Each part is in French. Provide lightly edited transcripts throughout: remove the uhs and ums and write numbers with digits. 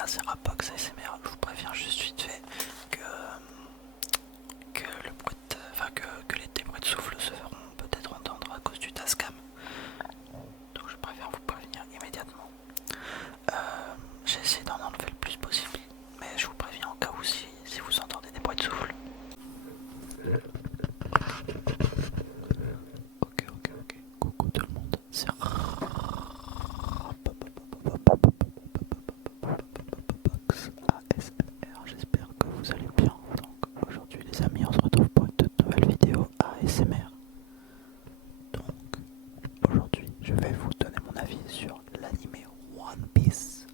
gars, c'est Rapox ASMR. Je vous préviens juste vite fait que le bruit des bruits de souffle se feront peut-être entendre à cause du Tascam. Donc je préfère vous prévenir immédiatement. J'ai essayé d'en enlever le plus possible, mais je vous préviens en cas où si vous entendez des bruits de souffle. Ok. Coucou tout le monde. C'est Box ASMR, j'espère que vous allez bien. Donc aujourd'hui les amis, on se retrouve pour une toute nouvelle vidéo ASMR. Donc aujourd'hui je vais vous donner mon avis sur l'anime One Piece.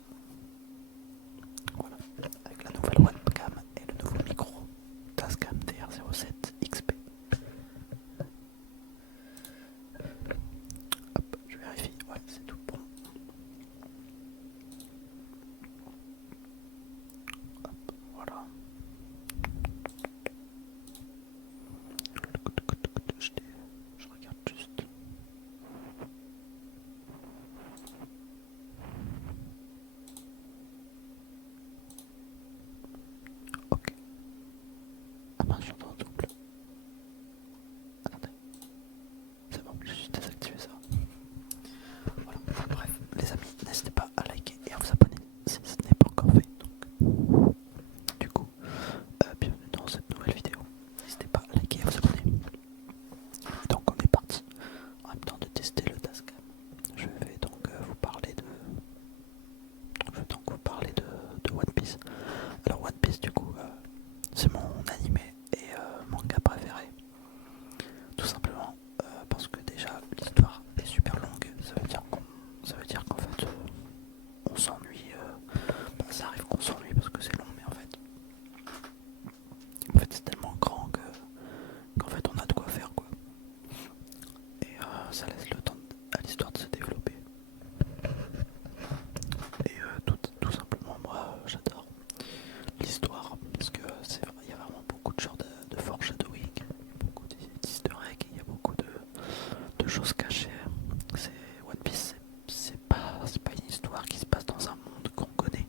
Voilà, avec la nouvelle webcam et le nouveau micro Tascam TR07 XP. Hop, je vérifie, ouais c'est tout bon. Hop, voilà. Je regarde juste. Ok. Ah mince, j'entends un double. Attendez. C'est bon, j'ai juste désactivé ça. Voilà. Bref, les amis, n'hésitez pas à liker et à vous abonner si ce n'est pas encore fait. Donc, du coup, bienvenue dans cette nouvelle vidéo. N'hésitez pas à liker et à vous abonner. Et donc, on est parti. En même temps de tester le Tascam, je vais donc vous parler de One Piece. Alors One Piece du coup c'est mon animé et manga préféré. Tout simplement parce que déjà l'histoire est super longue. Ça veut dire qu'en fait on s'ennuie. Ça arrive qu'on s'ennuie parce que c'est long, mais en fait c'est tellement grand qu'en fait on a de quoi faire quoi. Et ça laisse le temps à l'histoire de se développer. Et tout simplement moi j'adore l'histoire parce que il y a vraiment beaucoup de genres de foreshadowing, beaucoup d'easter eggs, il y a beaucoup de choses cachées. C'est One Piece, c'est pas une histoire qui se passe dans un monde qu'on connaît.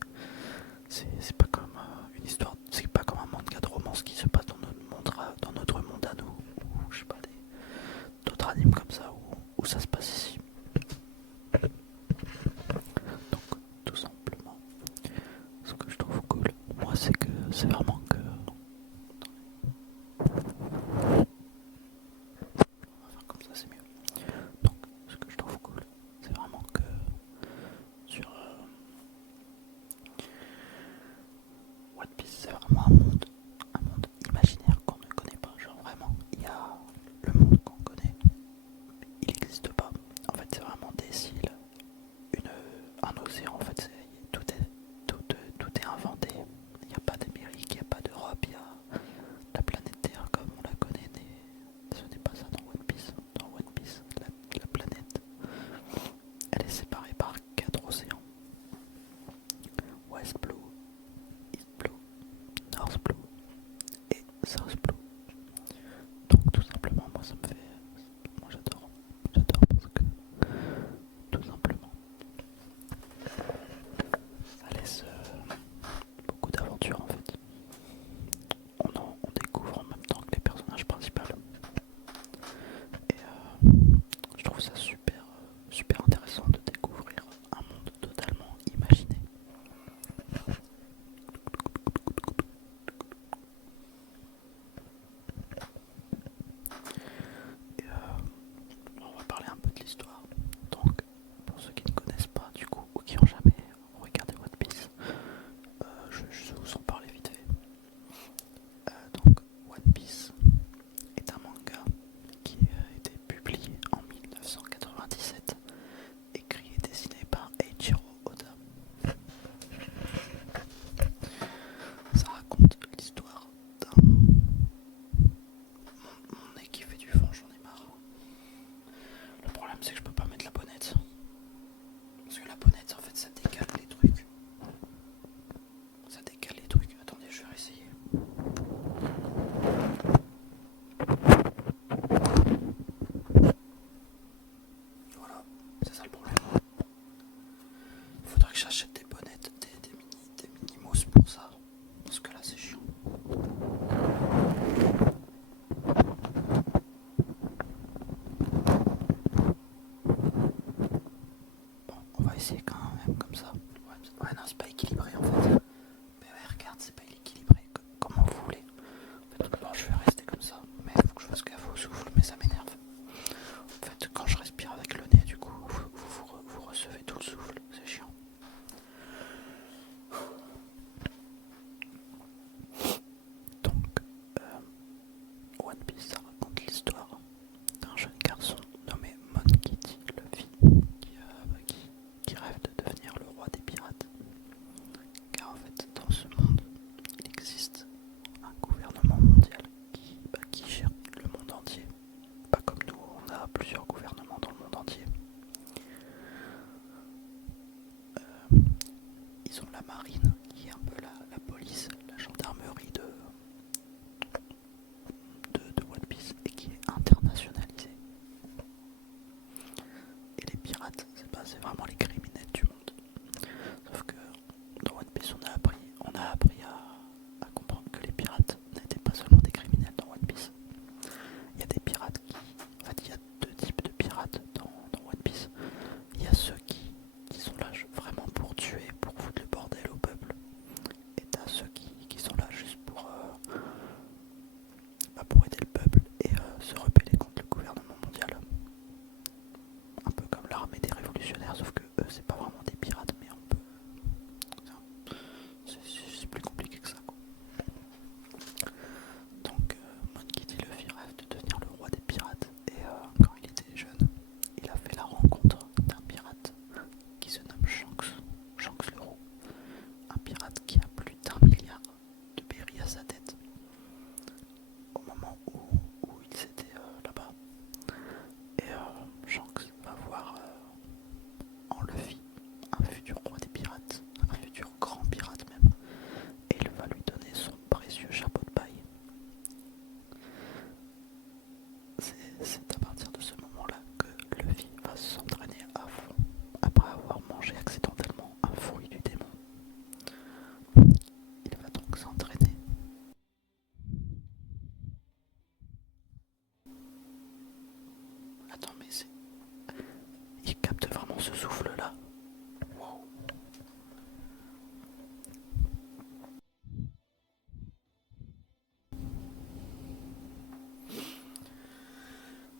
C'est pas comme une histoire, c'est pas comme un manga de romance qui se passe dans notre monde à nous, ou je sais pas d'autres animes comme ça où ça se passe ici. Donc tout simplement, ce que je trouve cool, moi c'est que c'est vraiment que enfin, comme ça c'est mieux. Donc ce que je trouve cool, c'est vraiment que sur One Piece, c'est vraiment un monde imaginaire qu'on ne connaît pas. Genre vraiment, il y a le monde qu'on connaît, il n'existe pas. En fait, c'est vraiment des îles, un océan. En fait, tout est inventé. Il n'y a pas d'Amérique, il n'y a pas d'Europe, il y a la planète Terre comme on la connaît. Ce n'est pas ça dans One Piece. Dans One Piece, la planète, elle est séparée par 4 océans. West Blue, East Blue, North Blue et South Blue. Donc tout simplement, moi j'adore parce que tout simplement, ça laisse beaucoup d'aventures en fait. On découvre en même temps que les personnages principaux. Et je trouve ça super intéressant de découvrir un monde totalement imaginé. Et on va parler un peu de l'histoire. Donc, pour ceux qui ne connaissent pas du coup, ou qui n'ont jamais regardé One Piece, je vais vous en parler vite fait. Donc, One Piece est un manga qui a été publié en 1997, écrit et dessiné par Eiichiro Oda. Ça raconte l'histoire d'un... Mon nez qui fait du vent, j'en ai marre. Le problème c'est que je peux pas mettre la bonnette. Parce que la bonnette en fait ça décale les trucs. Ça décale les trucs. Attendez, je vais réessayer. Voilà, c'est ça le problème. Il faudrait que j'achète des bonnettes, des essayer quand même comme ça. Ouais, non, c'est pas équilibré en fait. Mais ouais, regarde, c'est pas équilibré. Comment vous voulez. En fait, bon, je vais rester comme ça. Mais il faut que je fasse gaffe au souffle, mais ça m'énerve. En fait, quand je respire avec le nez, du coup, vous recevez tout le souffle. C'est chiant. Donc, One Piece, ça raconte l'histoire d'un jeune garçon nommé Monkey Luffy qui rêve de devenir le roi des pirates. Car en fait, dans ce monde, il existe un gouvernement mondial qui gère le monde entier. Pas comme nous, on a plusieurs gouvernements dans le monde entier. Ils ont la marine, qui est un peu la police, la gendarmerie de One Piece, et qui est internationalisée. Et les pirates, c'est vraiment les criminels du monde. Sauf que dans One Piece, on a appris à comprendre que les pirates n'étaient pas seulement des criminels dans One Piece. Il y a des pirates en fait, il y a deux types de pirates dans One Piece. Il y a ceux qui sont là vraiment pour tuer, pour foutre le bordel au peuple. Et t'as ceux qui sont là juste pour aider le peuple et se rebeller contre le gouvernement mondial. Un peu comme l'armée des révolutionnaires, sauf que eux, c'est pas vraiment des pirates, mais on peut. C'est plus compliqué que ça, quoi. Donc, Monkey D. Luffy rêve de devenir le roi des pirates, et quand il était jeune, il a fait la rencontre d'un pirate qui se nomme Shanks le Roux, un pirate qui a plus d'1 milliard de berries à sa tête au moment où ils étaient là-bas. Et Shanks va voir en Luffy un futur roi des pirates, un futur grand pirate même, et il va lui donner son précieux chapeau de paille. C'est à partir de ce moment-là que Luffy va s'entraîner à fond après avoir mangé accidentellement un fruit du démon. Il va donc s'entraîner. Attends, mais c'est. Il capte vraiment ce souffle-là. Wow.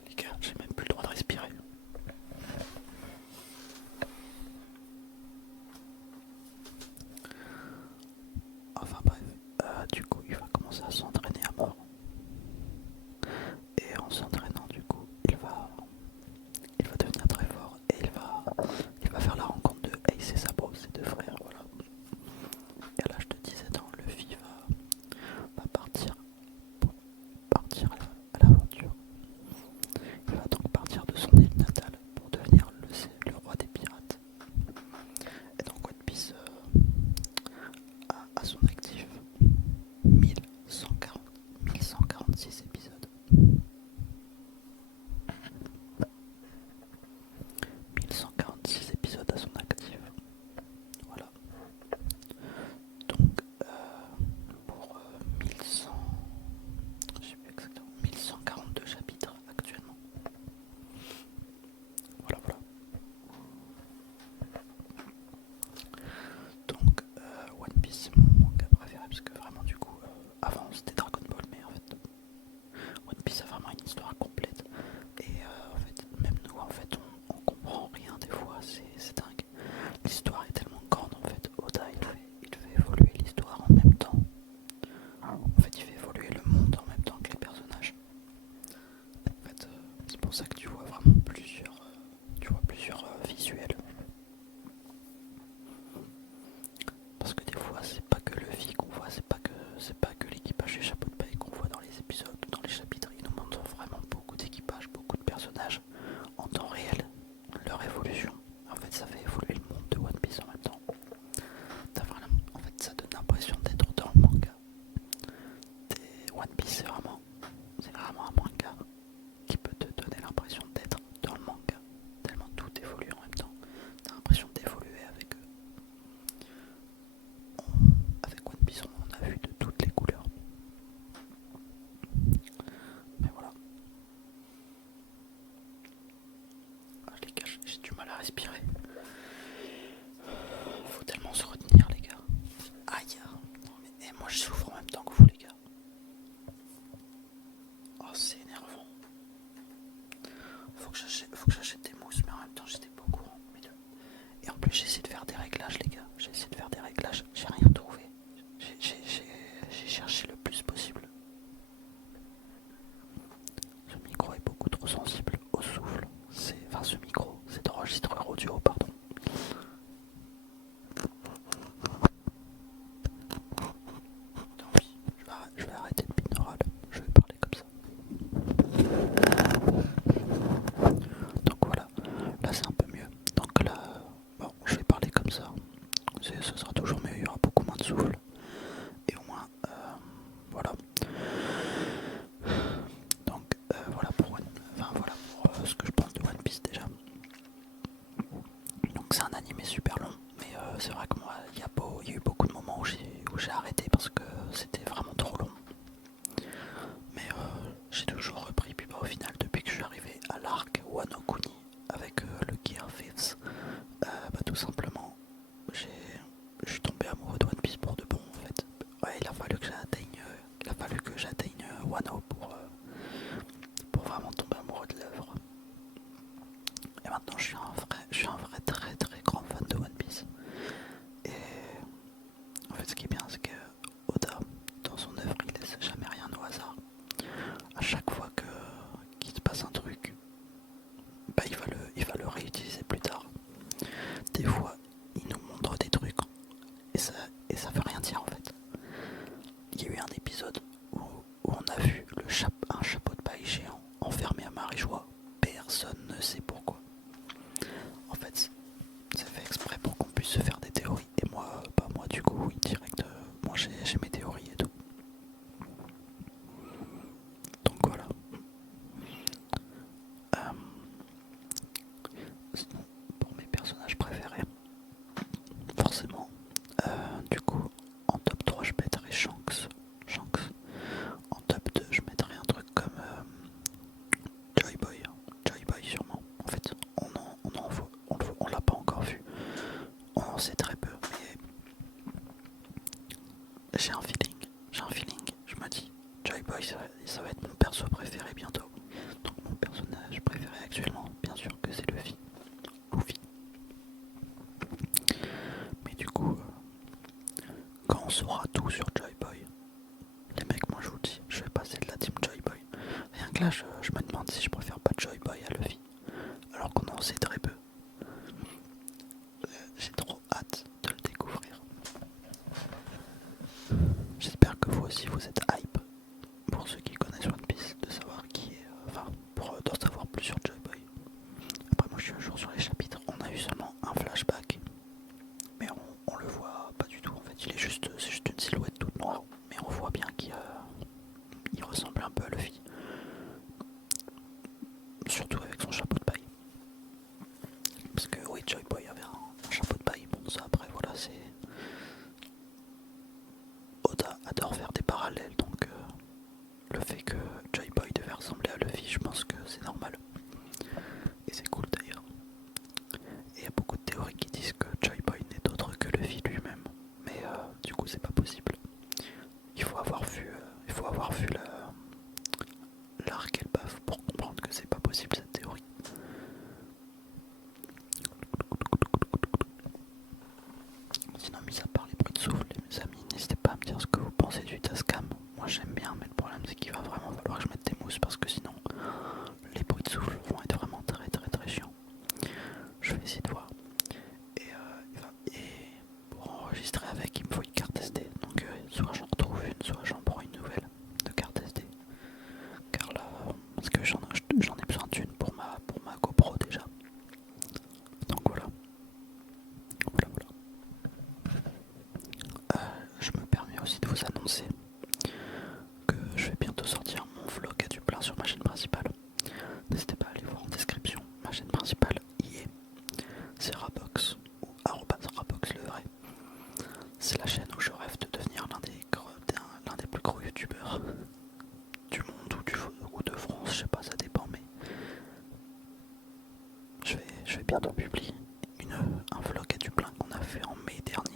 Les gars, j'ai même plus le droit de respirer. Enfin bref, du coup, il va commencer à s'entraîner à mort. Et en s'entraînant, du coup, il va devenir très fort et il va faire la rencontre de Ace et Sabo, ses deux frères, voilà. Et à l'âge de 17 ans, Luffy va partir à l'aventure. Il va donc partir de son île natale pour devenir le roi des pirates. Et donc One Piece a à son actif 1146 épisodes. 1146 épisodes à son actif. Voilà. Donc pour 1100, je sais plus exactement, 1142 chapitres actuellement. Voilà, voilà. Donc One Piece c'est mon manga préféré parce que vraiment du coup avant c'était Dragon Ball, mais en fait One Piece a vraiment une histoire complète et en fait même nous en fait on comprend rien des fois, c'est dingue. L'histoire est tellement grande en fait. Oda il fait évoluer l'histoire en même temps. En fait il fait évoluer le monde en même temps que les personnages. En fait c'est pour ça que tu vois vraiment plusieurs visuels. Parce que des fois c'est pas que Luffy qu'on voit, c'est pas que l'équipage des chapeaux de paille qu'on voit dans les épisodes, dans les chapitres. Ils nous montrent vraiment beaucoup d'équipages, beaucoup de personnages en temps réel, leur évolution. En fait ça fait évoluer le monde de One Piece en même temps. En fait ça donne l'impression d'être dans le manga. One Piece c'est vraiment un manga qui peut te donner l'impression d'être dans le manga. Tellement tout évolue en même temps. T'as l'impression d'évoluer avec eux. Avec One Piece, on en a vu de toutes les couleurs. Mais voilà. Ah, les gars, j'ai du mal à respirer. tellement se retenir, les gars. Aïe. Non, mais moi je souffre en même temps que vous, les gars. Oh, c'est énervant. Faut que j'achète des mousses, mais en même temps j'étais pas au courant. Et en plus j'essaie de faire des réglages, les gars. J'ai essayé de faire des réglages, j'ai rien trouvé. J'ai cherché le plus possible. Ce micro est beaucoup trop sensible au souffle. Enfin ce micro, cet enregistreur audio, pardon. Tant pis, je vais arrêter le binaural. Je vais parler comme ça. Donc voilà, là c'est un peu mieux. Donc là, bon, je vais parler comme ça. Ce sera toujours mieux, il y aura beaucoup moins de souffle. Et au moins, voilà. Donc voilà pour ce que je pense de One Piece déjà. Donc c'est un animé super long, mais c'est vrai que moi, il y a eu beaucoup de moments où j'ai arrêté parce que c'était vraiment trop long. Mais j'ai toujours repris, puis au final, depuis que je suis arrivé à l'arc Wano Kuni avec le Gear Fifth, tout simplement, je suis tombé amoureux de One Piece pour de bon en fait. Ouais, il a fallu que j'atteigne Wano pour vraiment tomber amoureux de l'œuvre. Et maintenant, je suis un vrai très très grand fan de One Piece. Et en fait, ce qui est bien, c'est que Oda, dans son œuvre, il laisse jamais rien au hasard. À chaque fois qu'il se passe un truc, il va le réutiliser plus tard. Des fois, il nous montre des trucs et ça veut rien dire en fait. Il y a eu un épisode où on a vu un chapeau de paille géant enfermé à Marijois. Personne ne sait pourquoi. En fait, c'est fait exprès pour qu'on puisse se faire des théories. Et moi, moi du coup, oui, direct, moi j'ai mes théories et tout. Donc voilà. Sinon, pour mes personnages préférés, forcément, du coup, en top 3 je mettrais Shanks. En top 2 je mettrais un truc comme Joy Boy. Joy Boy sûrement. En fait, on l'a pas encore vu. On en sait très peu, mais j'ai un feeling. Je me dis, Joy Boy ça va être mon perso préféré bientôt. Donc mon personnage préféré actuellement, bien sûr que c'est Luffy. Mais du coup, quand on saura tout sur Joy Boy, les mecs, moi je vous le dis, je vais passer de la team Joy Boy. Rien que là, je me demande si je préfère pas Joy Boy à Luffy, alors qu'on en sait très peu. J'ai trop hâte de le découvrir. J'espère que vous aussi vous êtes hype, pour ceux qui connaissent One Piece, de savoir qui est, pour d'en savoir plus sur Joy Boy. Après moi je suis un jour sur les chapitres, on a eu seulement un flashback, mais on le voit pas du tout en fait, c'est juste une silhouette toute noire, mais on voit bien qu'il ressemble un peu à Luffy, surtout avec son chapeau de paille. Parce que oui, Joy Boy avait un chapeau de paille, bon ça après voilà, c'est... Oda adore faire des parallèles, donc le fait que Joy Boy devait ressembler à Luffy, je pense que c'est normal. Et c'est cool d'ailleurs. Et il y a beaucoup de théories qui disent que Joy Boy n'est autre que Luffy lui-même. Mais du coup c'est pas possible. Il faut avoir vu l'arc Elbaf pour comprendre que c'est pas possible cette théorie. Sinon, mis à part les bruits de souffle, les amis, n'hésitez pas à me dire ce que vous pensez du Tascam. Moi j'aime bien, mais le problème c'est qu'il va vraiment falloir que je mette des mousses parce que sinon les bruits de souffle vont être vraiment très très très chiants. Je vais essayer de voir. Et pour enregistrer avec, il me faut une carte SD. Donc soit j'en retrouve une, soit j'en prends une nouvelle de carte SD. Car là, parce que j'en ai besoin d'une pour ma GoPro déjà. Donc voilà. Je me permets aussi de vous annoncer que je vais bientôt sortir mon vlog à du plein sur ma chaîne principale. N'hésitez pas à aller voir en description. Ma chaîne principale y est. C'est Rabox ou @Rabox le vrai. C'est la chaîne où je rêve de devenir l'un des plus gros youtubeurs du monde ou de France, je sais pas, ça dépend, mais je vais bientôt publier un vlog à du plein qu'on a fait en mai dernier.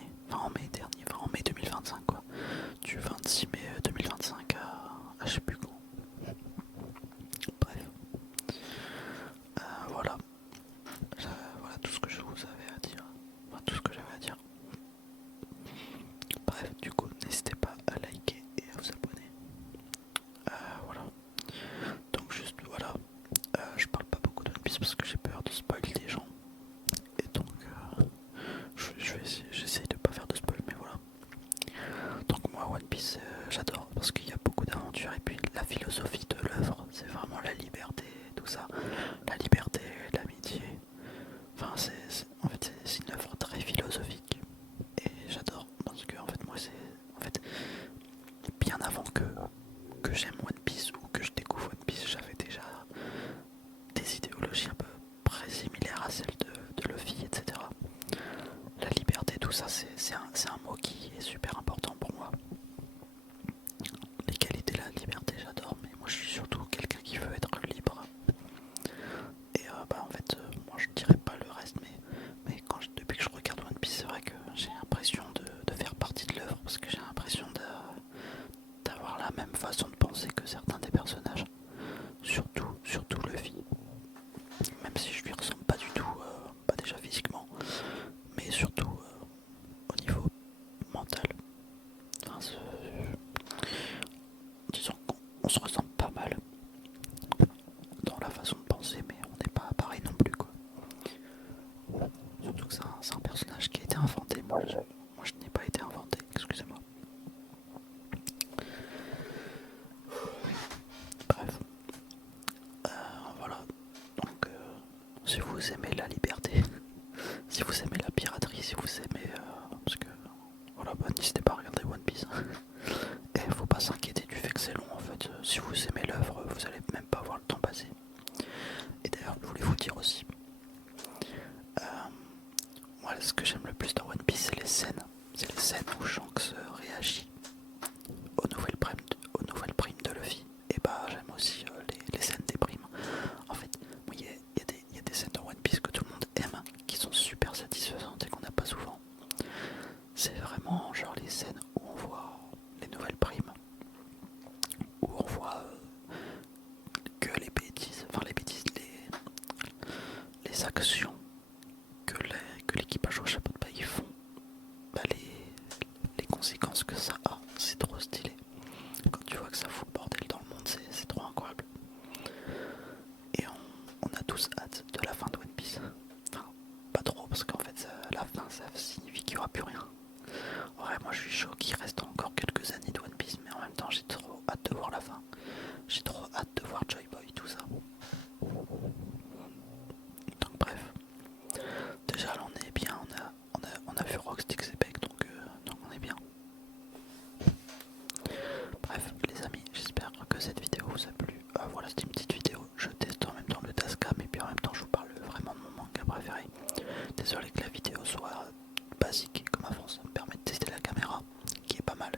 c'est un mot qui est super important pour moi. L'égalité, la liberté, j'adore, mais moi je suis surtout quelqu'un qui veut être libre. Et en fait, moi je dirais pas le reste, mais depuis que je regarde One Piece, c'est vrai que j'ai l'impression de faire partie de l'œuvre, parce que j'ai l'impression d'avoir la même façon de penser que certains des personnages. Surtout Luffy. Même si je lui ressemble pas du tout, pas déjà physiquement, mais surtout au niveau mental. Enfin, disons qu'on se ressemble pas mal dans la façon de penser, mais on n'est pas pareil non plus, quoi. Surtout que c'est un personnage qui a été inventé. Moi je n'ai pas été inventé, excusez-moi. Bref, voilà. Donc, si vous aimez la liberté, si vous aimez la piraterie, si vous aimez, parce que voilà, n'hésitez pas à regarder One Piece. Et faut pas s'inquiéter du fait que c'est long en fait. Si vous aimez l'œuvre, vous allez même pas voir le temps passer. Et d'ailleurs, je voulais vous dire aussi, moi ce que j'aime le plus dans One Piece, c'est les scènes. C'est les scènes où Shanks réagit aux nouvelles primes de Luffy. Et bah j'aime aussi les scènes des primes. En fait, il y a des scènes dans One Piece que tout le monde aime, qui sont super satisfaisantes et qu'on n'a pas souvent. C'est vraiment genre les scènes où on voit les nouvelles primes, où on voit que les actions que l'équipage au chapeau de paille font, bah les conséquences que ça a, c'est trop stylé. Quand tu vois que ça fout le bordel dans le monde, c'est trop incroyable. Et on a tous hâte de la fin de One Piece. Enfin, pas trop, parce qu'en fait, la fin, ça signifie qu'il n'y aura plus rien. Ouais, moi je suis chaud qu'il reste encore quelques années de One Piece, mais en même temps, j'ai trop hâte de voir la fin. J'ai trop hâte de voir Joy Boy, tout ça. Donc bref, déjà là on est bien, on a vu Rockstick et Beck, donc on est bien. Bref les amis, j'espère que cette vidéo vous a plu. Voilà, c'était une petite vidéo, je teste en même temps le Tascam et puis en même temps je vous parle vraiment de mon manga préféré. Désolé que la vidéo soit basique comme avant, ça me permet de tester la caméra qui est pas mal,